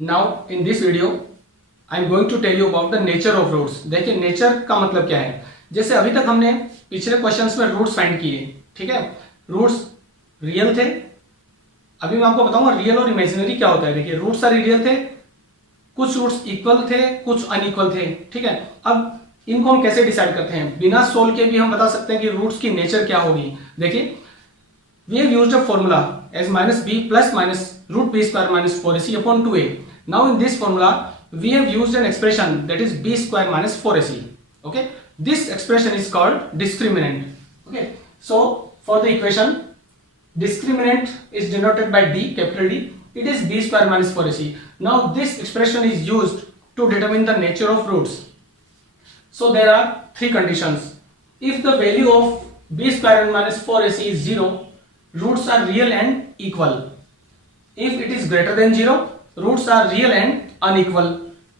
Now in this video I am going to tell you about the nature of roots. देखिए nature का मतलब क्या है। जैसे अभी तक हमने पिछले क्वेश्चंस में रूट्स फाइंड किए, ठीक है। रूट्स रियल थे। अभी मैं आपको बताऊंगा रियल और इमेजिनरी क्या होता है। देखिए रूट्स सारे रियल थे, कुछ रूट्स इक्वल थे, कुछ अनइक्वल थे, ठीक है। अब इनको हम कैसे डिसाइड करते हैं, बिना सोल्व के भी हम बता सकते हैं कि रूट्स की नेचर क्या होगी। देखिए we have used a formula as minus b plus minus root b square minus 4ac upon 2a. Now in this formula we have used an expression that is b square minus 4ac. Okay, this expression is called discriminant. Okay, so for the equation discriminant is denoted by d, capital D. It is b square minus 4ac. Now this expression is used to determine the nature of roots. So there are three conditions. If the value of b square minus 4ac is 0, roots are real and equal. If it is greater than 0, roots are real and unequal.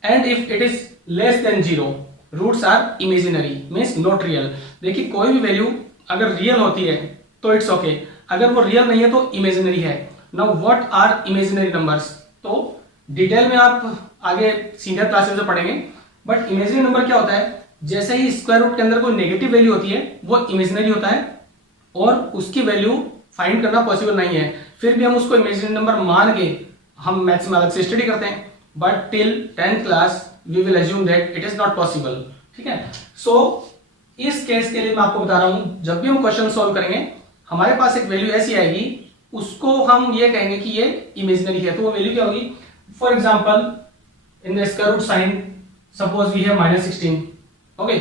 And if it is less than 0, roots are imaginary, means not real. देखिए कोई भी value अगर real होती है तो it's okay, अगर वो real नहीं है तो इमेजिनरी है। Now what are imaginary numbers, तो डिटेल में आप आगे सीनियर क्लासेस में पढ़ेंगे। बट इमेजिनरी नंबर क्या होता है, जैसे ही स्क्वायर रूट के अंदर कोई नेगेटिव वैल्यू होती है वो इमेजिनरी होता है और उसकी वैल्यू फाइंड करना पॉसिबल नहीं है, फिर भी हम उसको इमेजिनरी नंबर मान के हम मैथ्स में अलग से स्टडी करते हैं। But till 10th class we will assume that it is not possible, ठीक है। सो इस केस के लिए मैं आपको बता रहा हूं, जब भी हम क्वेश्चन सॉल्व करेंगे हमारे पास एक वैल्यू ऐसी आएगी, उसको हम ये कहेंगे कि ये इमेजिनरी है। तो वो वैल्यू क्या होगी, for example in the square root sign suppose we have -16, okay.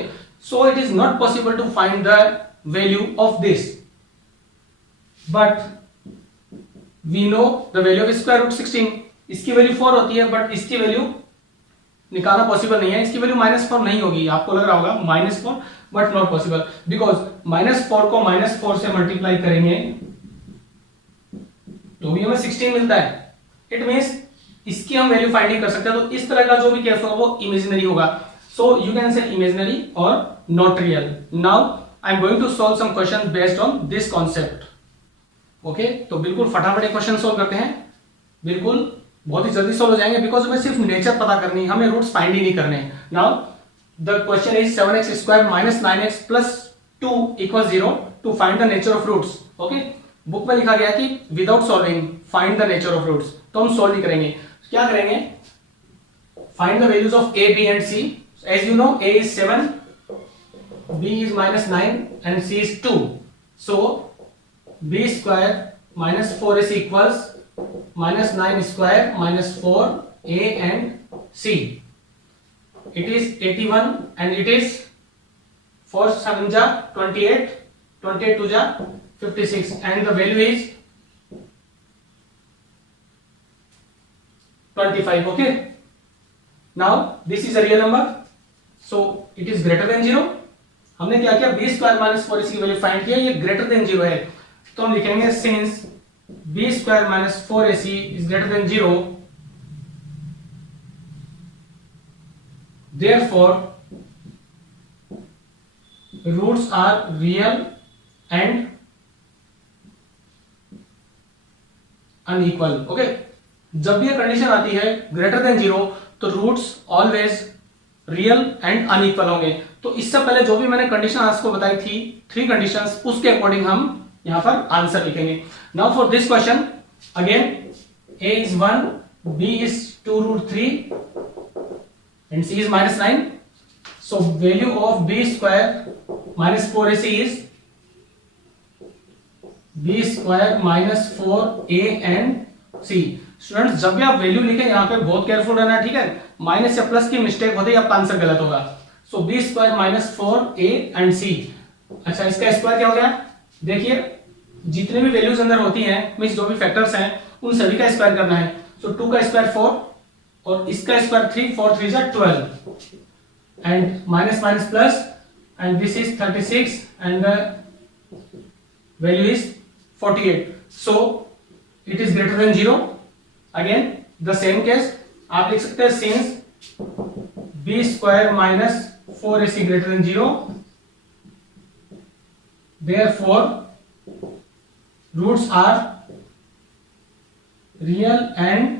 So it is not possible to find the value of this, but we know the value of square root 16। इसकी value 4 होती है, but इसकी value निकालना possible नहीं है। इसकी value -4 नहीं होगी, आपको लग रहा होगा -4, बट नॉट पॉसिबल, बिकॉज -4 को -4 से मल्टीप्लाई करेंगे तो भी हमें 16 मिलता है। इट मीन्स इसकी हम वैल्यू फाइंड नहीं कर सकते। तो इस तरह का जो भी केस होगा वो इमेजिनरी होगा। So you can say imaginary और not real. Now I am going to solve some question based on this concept. Okay, तो बिल्कुल फटाफट एक क्वेश्चन सोल्व करते हैं, बिल्कुल बहुत ही जल्दी सोल्व हो जाएंगे, बिकॉज हमें सिर्फ नेचर पता करनी है, हमें रूट्स फाइंड ही नहीं करने। Now the question is 7x square minus 9x plus 2 equal 0 to find the nature of roots. Okay, book में लिखा गया कि without solving find the nature of roots, तो हम सॉल्व नहीं करेंगे। क्या करेंगे, find the values of a, b and c। As you know a is 7, b is -9 and c is 2। So b square minus 4ac equals -9 square minus 4a and c. It is 81 and it is 4 7 ja 28, 28 2 ja 56 and the value is 25. Okay, now this is a real number, so it is greater than 0. हमने क्या किया, b square minus 4ac की value find किया, ये greater than 0 है, तो हम लिखेंगे since b square minus 4ac is greater than 0, therefore roots are real and unequal. Okay, जब भी ये कंडीशन आती है ग्रेटर देन 0 तो roots always real and unequal होंगे। तो इससे पहले जो भी मैंने कंडीशन आपको बताई थी, 3 कंडीशंस, उसके अकॉर्डिंग हम यहां पर आंसर लिखेंगे। Now for this question again a is 1, b is 2 root 3 and c is -9. So value of b square minus 4ac is b square minus 4a and c. Students जब भी आप value लिखें यहां पे बहुत केयरफुल रहना है, ठीक है। माइनस या प्लस की मिस्टेक होती है आपका आंसर गलत होगा। सो b square minus 4a and c। अच्छा, इसका स्क्वायर क्या हो गया, देखिए जितने भी वैल्यूज अंदर होती हैं, मींस जो भी फैक्टर्स हैं उन सभी का स्क्वायर करना है। सो 2 का स्क्वायर 4 और इसका स्क्वायर 3, 4 3 जा 12 and minus minus plus and this is 36 and the value is 48। So it is greater than 0। Again the same case आप लिख सकते हैं since b square minus 4ac greater than 0, therefore roots are real and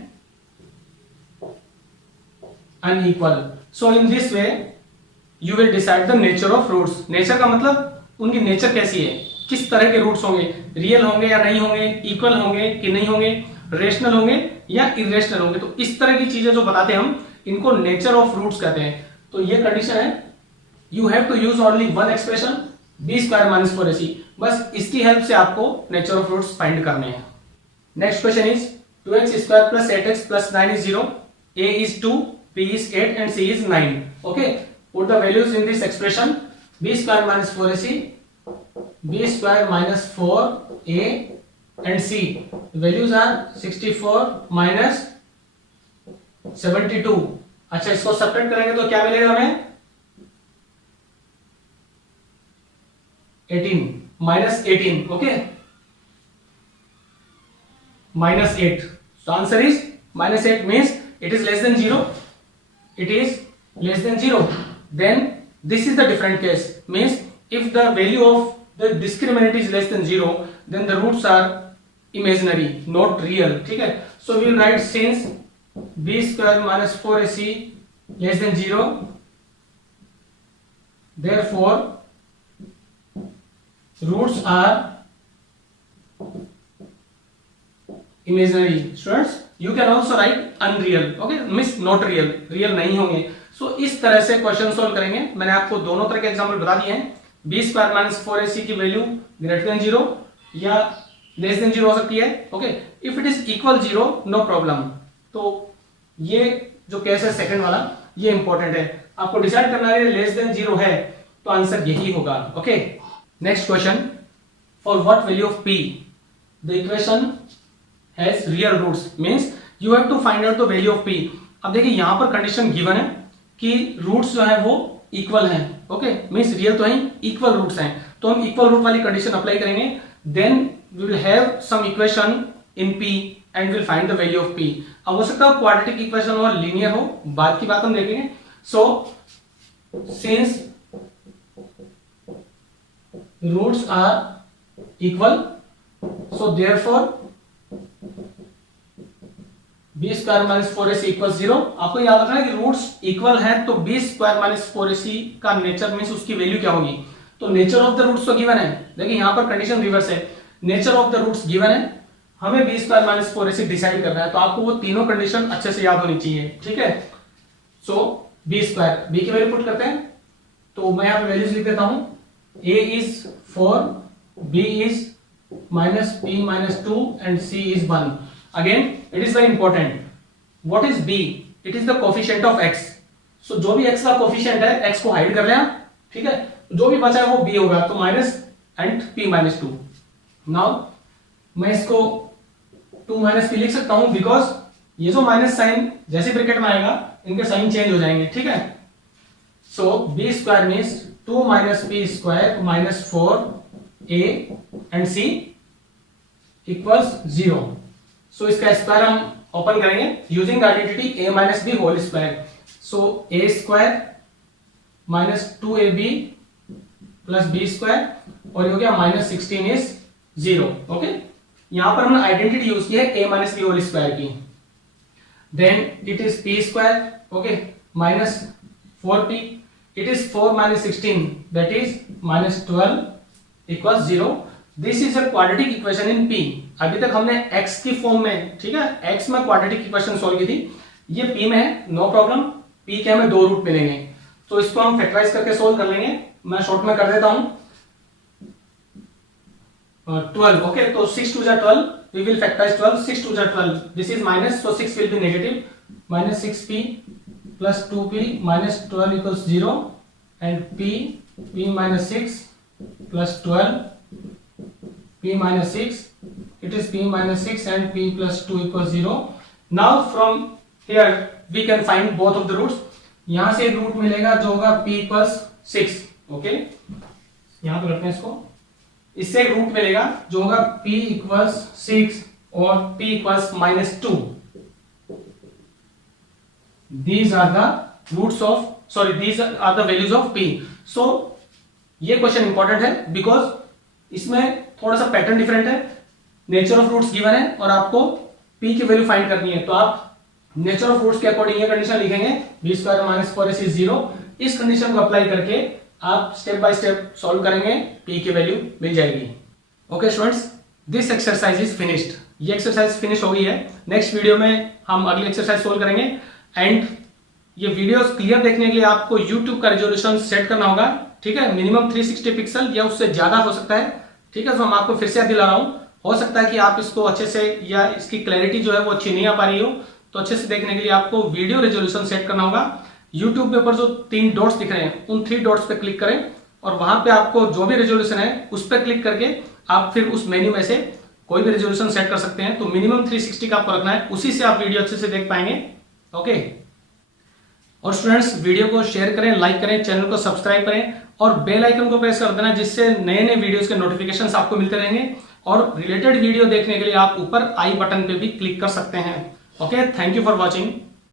unequal. So in this way you will decide the nature of roots. Nature का मतलब उनकी nature कैसी है, किस तरह के रूट्स होंगे, रियल होंगे या नहीं होंगे, इक्वल होंगे कि नहीं होंगे, रेशनल होंगे या इरेशनल होंगे. तो इस तरह की चीजें जो बताते हैं हम, इनको नेचर ऑफ रूट्स कहते हैं. तो ये कंडीशन है. You have to use only one expression B square minus 4ac. बस इसकी हेल्प से आपको नेचर ऑफ रूट्स फाइंड करने हैं. Next question is 2x square plus 8x plus 9 is 0, a is 2, b is 8 and c is 9. Okay, put the values in this expression. b square minus 4ac, b square minus 4a and c. The values are 64 minus 72. अच्छा, इसको subtract करेंगे तो क्या मिलेगा हमें? 18 minus 18. Okay, minus 8. So answer is minus 8 means it is less than 0. It is less than 0. Then this is the different case. Means if the value of the discriminant is less than 0, then the roots are imaginary, not real. ठीक है. So we will write since b square minus 4ac less than 0, therefore roots are imaginary. Students, you can also write unreal. Okay, means not real, real नहीं होंगे. So इस तरह से question solve करेंगे. मैंने आपको दोनों तरह के एग्जांपल बता दिए हैं. b स्क्वायर माइनस 4ac की वैल्यू ग्रेटर देन 0 या लेस देन 0 हो सकती है. Okay, if it is equal 0 no problem. तो ये जो केस है सेकंड वाला, ये इंपॉर्टेंट है. आपको डिसाइड करना है लेस देन 0 है तो आंसर यही होगा. Okay, next question. For what value of p the equation has real roots, means you have to find out the value of p. अब देखिए यहां पर कंडीशन गिवन है कि रूट्स जो है वो इक्वल हैं. ओके, मींस रियल तो है, इक्वल रूट्स हैं. तो हम इक्वल रूट वाली कंडीशन अप्लाई करेंगे. Then we will have some equation in p and will find the value of p. अब हो सकता है क्वाड्रेटिक इक्वेशन हो, लीनियर हो, बाद की बात हम देखेंगे. So since roots are equal, so therefore B square minus 4ac equal 0. आपको याद रखना है कि रूट्स इक्वल हैं तो बी स्क्वायर माइनस 4ac का नेचर मींस उसकी वैल्यू क्या होगी. तो नेचर ऑफ द रूट्स तो गिवन है. देखिए यहां पर कंडीशन रिवर्स है. Nature of the roots given है, हमें B square minus 4ac decide करना है. तो आपको वो तीनों कंडीशन अच्छे से याद होनी चाहिए. ठीक है. सो बी स्क्वायर, बी की वैल्यू पुट करते हैं. तो मैं यहां पे वैल्यूज लिख देता हूं. a is 4, b is minus p minus 2 and c is 1. Again it is very important. What is b? It is the coefficient of x. So जो भी x का कोफिशिएंट है, x को हाइड कर लें. ठीक है, जो भी बचा है वो b होगा. तो minus and p minus 2. Now मैं इसको 2 माइनस p लिख सकता हूं बिकॉज ये जो माइनस साइन जैसे ब्रैकेट में आएगा इनके साइन चेंज हो जाएंगे. ठीक है. So b square means 2 minus p square minus 4a and c equals 0. So इसका स्क्वायर हम ओपन करेंगे using identity a minus B whole square. So a square minus 2ab plus b square और ये हो गया माइनस 16 इज 0. ओके, यहां पर हमने आइडेंटिटी यूज की है a minus B whole square की. Then it is p square, okay, minus 4p. It is 4 minus 16 that is minus 12 equal 0. This is a quadratic equation in p. अभी तक हमने x की फॉर्म में, ठीक है, x में क्वाड्रेटिक इक्वेशन सॉल्व की थी. ये p में है, नो प्रॉब्लम. p के हमें 2 रूट मिलेंगे तो इसको हम फैक्टराइज करके सोल्व कर लेंगे. मैं शॉर्ट में कर देता हूं 12. ओके, तो 6 2 12, we will factorise 12. 6 2 12, this is minus, so 6 will be negative. Minus 6p plus 2p minus 12 equals 0 and p minus 6 plus 12 p minus 6, it is p minus 6 and p plus 2 equals 0. Now from here we can find both of the roots. यहां से root मिलेगा जो होगा p equals 6. Okay, यहां पे रखते हैं इसको. इससे एक रूट मिलेगा जो होगा p equals 6 और p equals minus 2. These are the roots of, sorry, these are the values of p. So ये क्वेश्चन इंपॉर्टेंट है बिकॉज इसमें थोड़ा सा पैटर्न डिफरेंट है. नेचर ऑफ रूट्स गिवन है और आपको p की वैल्यू फाइंड करनी है. तो आप नेचर ऑफ रूट्स के अकॉर्डिंग ये कंडीशन लिखेंगे, बी स्क्वायर माइनस 4ac 0। इस कंडीशन को अप्लाई करके आप स्टेप बाय स्टेप सॉल्व करेंगे, p की वैल्यू मिल जाएगी। Okay students, this exercise is finished. ये एक्सरसाइज फिनिश हो गई है। नेक्स्ट वीडियो में हम अगली एक्सरसाइज सोल्व करेंगे। एंड ये वीडियोस क्लियर देखने के लिए आपको YouTube का रेजोल्यूशन सेट करना होगा, ठीक है। मिनिमम 360 पिक्सल या उससे ज्यादा हो सकता है, ठीक है। तो हम आपको फिर से याद दिला रहा हूं, हो सकता है कि आप इसको अच्छे से, या इसकी क्लैरिटी जो है वो अच्छी नहीं आ पा रही हो, तो अच्छे से देखने के लिए आपको वीडियो रेजोल्यूशन सेट करना होगा। यूट्यूब के ऊपर जो 3 डॉट्स दिख रहे हैं, उन 3 डॉट्स पे क्लिक करें और वहां पे आपको जो भी रेजोल्यूशन है उस पर क्लिक करके आप फिर उस मेन्यू में से कोई भी रेजोल्यूशन सेट कर सकते हैं। तो मिनिमम 360 का आपको रखना है, उसी से आप वीडियो अच्छे से देख पाएंगे। ओके। और स्टूडेंट्स, वीडियो को शेयर करें, लाइक करें, चैनल को सब्सक्राइब करें और बेल आइकन को प्रेस कर देना, जिससे नए नए वीडियोस के नोटिफिकेशंस आपको मिलते रहेंगे। और रिलेटेड वीडियो देखने के लिए आप ऊपर आई बटन पे भी क्लिक कर सकते हैं। Okay, thank you for watching.